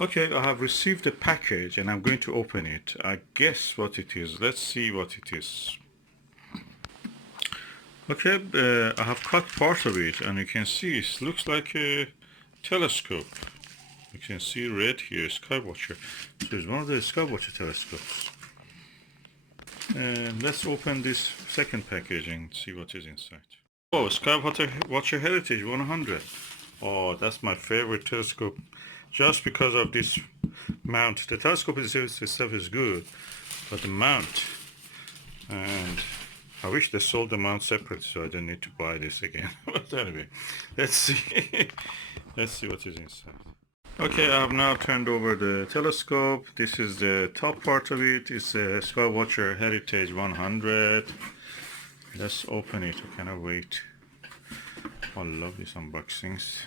Okay, I have received a package and I'm going to open it. I guess what it is. Let's see what it is. Okay, I have cut part of it and you can see it looks like a telescope. You can see red here, Skywatcher. So it's one of the Skywatcher telescopes. And let's open this second package and see what is inside. Oh, Skywatcher Heritage 100. Oh, that's my favorite telescope. Just because of this mount. The telescope itself is good, but the mount, and I wish they sold the mount separate so I don't need to buy this again. But anyway, let's see. Let's see what is inside. Okay, I have now turned over the telescope. This is the top part of it. It's a Skywatcher Heritage 100. Let's open it. I cannot wait. I love these unboxings.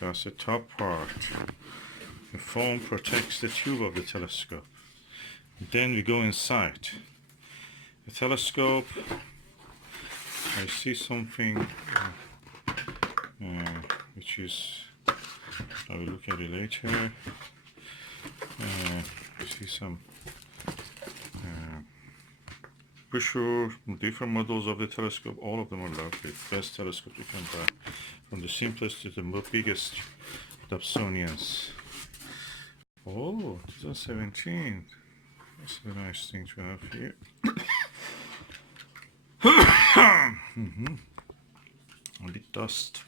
That's the top part. The foam protects the tube of the telescope. Then we go inside the telescope. I see something which is, I will look at it later. I see some brochure, different models of the telescope. All of them are lovely. Best telescope you can buy, from the simplest to the biggest Dobsonians. Oh, 2017. That's a nice thing to have here. A bit dust.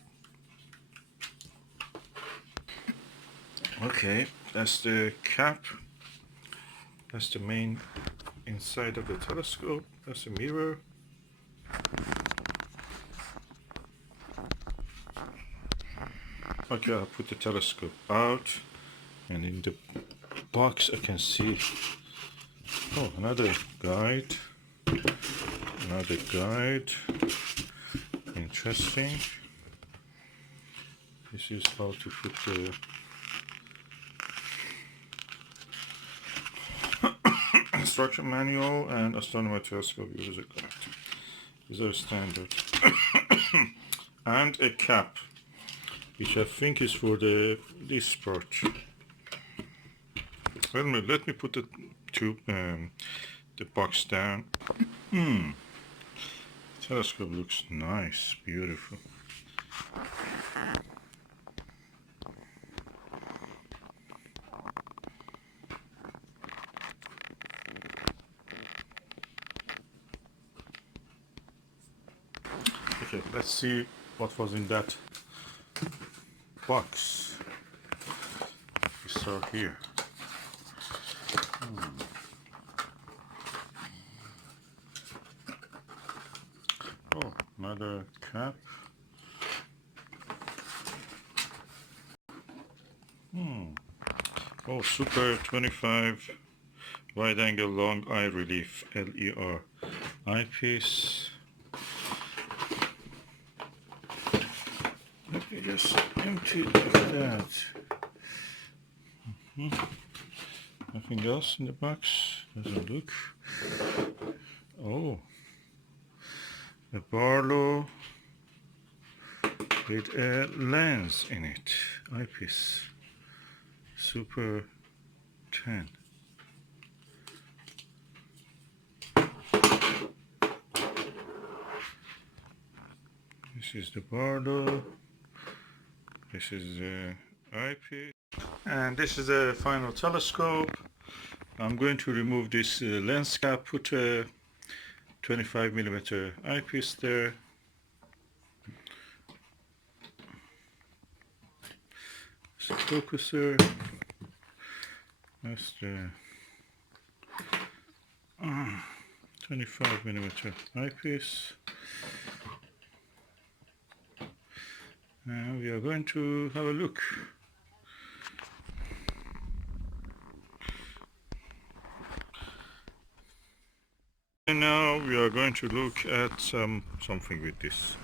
Okay, that's the cap. That's the main inside of the telescope. That's a mirror. Okay, I'll put the telescope out, and in the box I can see, oh, another guide. Another guide. Interesting. This is how to put the instruction manual and astronomer telescope user guide. These are standard. And a cap, which I think is for this part. Let me put the tube, the box down. Telescope looks nice, beautiful. Okay, let's see what was in that box. We saw here. Oh, another cap. Oh, Super 25 wide angle long eye relief LER eyepiece. Let me just empty that. Nothing else in the box. Doesn't look. Oh, a Barlow with a lens in it. Eyepiece. Super 10. This is the Barlow. This is the eyepiece. And this is the final telescope. I'm going to remove this lens cap, put a 25mm eyepiece there. It's a focuser. That's the 25mm eyepiece. And we are going to have a look. And now we are going to look at something with this.